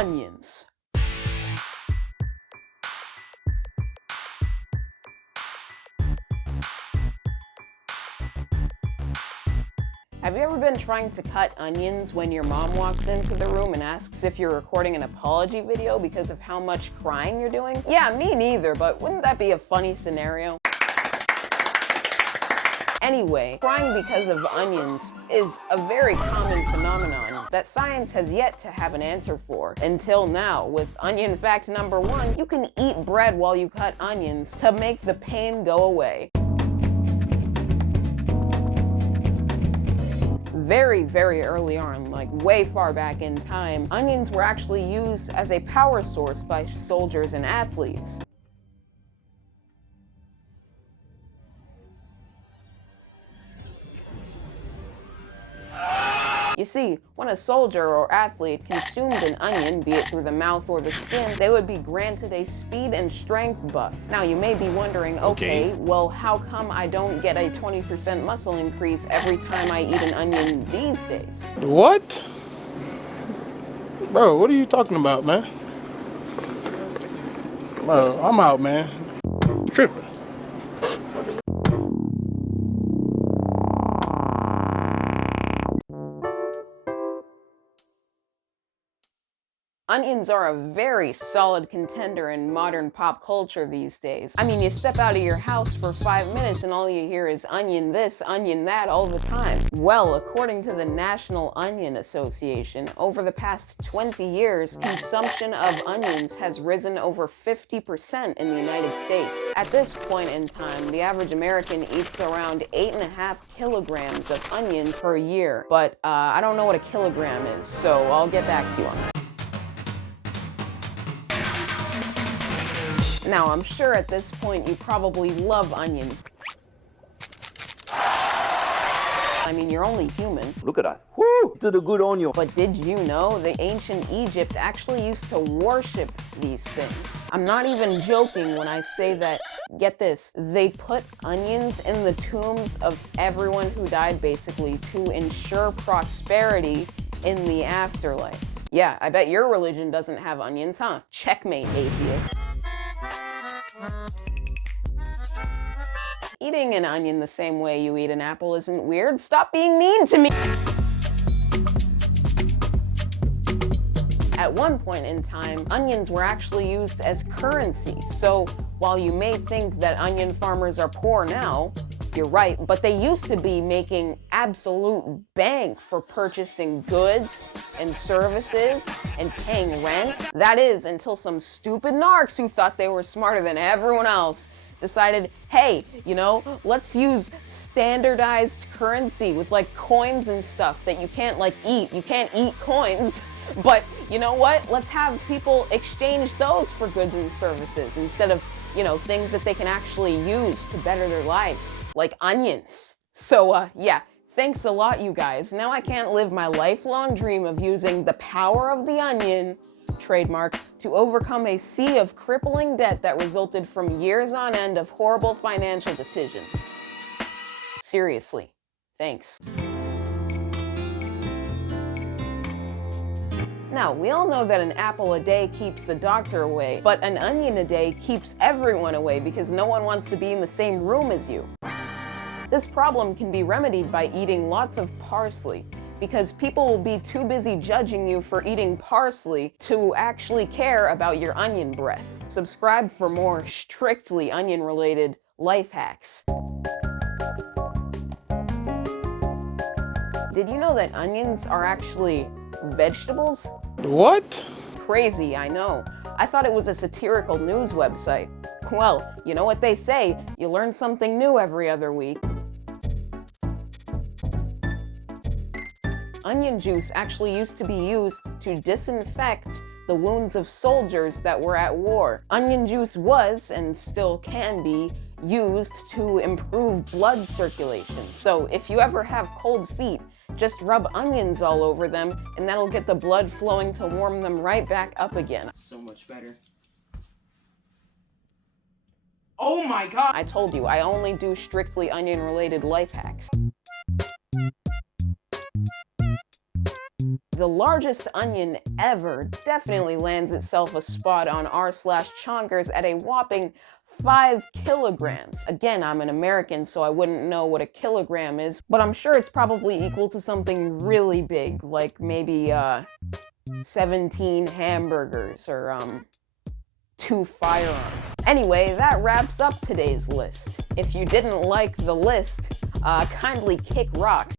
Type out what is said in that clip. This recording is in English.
onions. Have you ever been trying to cut onions when your mom walks into the room and asks if you're recording an apology video because of how much crying you're doing? Yeah, me neither, but wouldn't that be a funny scenario? Anyway, crying because of onions is a very common phenomenon that science has yet to have an answer for. Until now, with onion fact number 1, you can eat bread while you cut onions to make the pain go away. Very, very early on, like way far back in time, onions were actually used as a power source by soldiers and athletes. You see, when a soldier or athlete consumed an onion, be it through the mouth or the skin, they would be granted a speed and strength buff. Now you may be wondering, okay, well how come I don't get a 20% muscle increase every time I eat an onion these days? What? Bro, what are you talking about, man? Bro, I'm out, man. Tripping. Onions are a very solid contender in modern pop culture these days. I mean, you step out of your house for 5 minutes and all you hear is onion this, onion that all the time. Well, according to the National Onion Association, over the past 20 years, consumption of onions has risen over 50% in the United States. At this point in time, the average American eats around 8.5 kilograms of onions per year. But I don't know what a kilogram is, so I'll get back to you on that. Now, I'm sure at this point you probably love onions. I mean, you're only human. Look at that. Woo! To the good onion. But did you know that ancient Egypt actually used to worship these things? I'm not even joking when I say that, get this, they put onions in the tombs of everyone who died basically to ensure prosperity in the afterlife. Yeah, I bet your religion doesn't have onions, huh? Checkmate, atheist. Eating an onion the same way you eat an apple isn't weird. Stop being mean to me! At one point in time, onions were actually used as currency. So while you may think that onion farmers are poor now, you're right, but they used to be making absolute bank for purchasing goods and services and paying rent. That is, until some stupid narcs who thought they were smarter than everyone else decided, hey, you know, let's use standardized currency with like coins and stuff that you can't like eat. You can't eat coins, but you know what? Let's have people exchange those for goods and services instead of, you know, things that they can actually use to better their lives, like onions. So, yeah, thanks a lot, you guys. Now I can't live my lifelong dream of using the power of the onion, trademark, to overcome a sea of crippling debt that resulted from years on end of horrible financial decisions. Seriously, thanks. Now, we all know that an apple a day keeps the doctor away, but an onion a day keeps everyone away because no one wants to be in the same room as you. This problem can be remedied by eating lots of parsley, because people will be too busy judging you for eating parsley to actually care about your onion breath. Subscribe for more strictly onion-related life hacks. Did you know that onions are actually vegetables? What? Crazy, I know. I thought it was a satirical news website. Well, you know what they say, you learn something new every other week. Onion juice actually used to be used to disinfect the wounds of soldiers that were at war. Onion juice was, and still can be, used to improve blood circulation. So if you ever have cold feet, just rub onions all over them, and that'll get the blood flowing to warm them right back up again. So much better. Oh my god! I told you, I only do strictly onion-related life hacks. the largest onion ever definitely lands itself a spot on r/chonkers at a whopping 5 kilograms. Again, I'm an American, so I wouldn't know what a kilogram is, but I'm sure it's probably equal to something really big, like maybe 17 hamburgers or 2 firearms. Anyway, that wraps up today's list. If you didn't like the list, kindly kick rocks.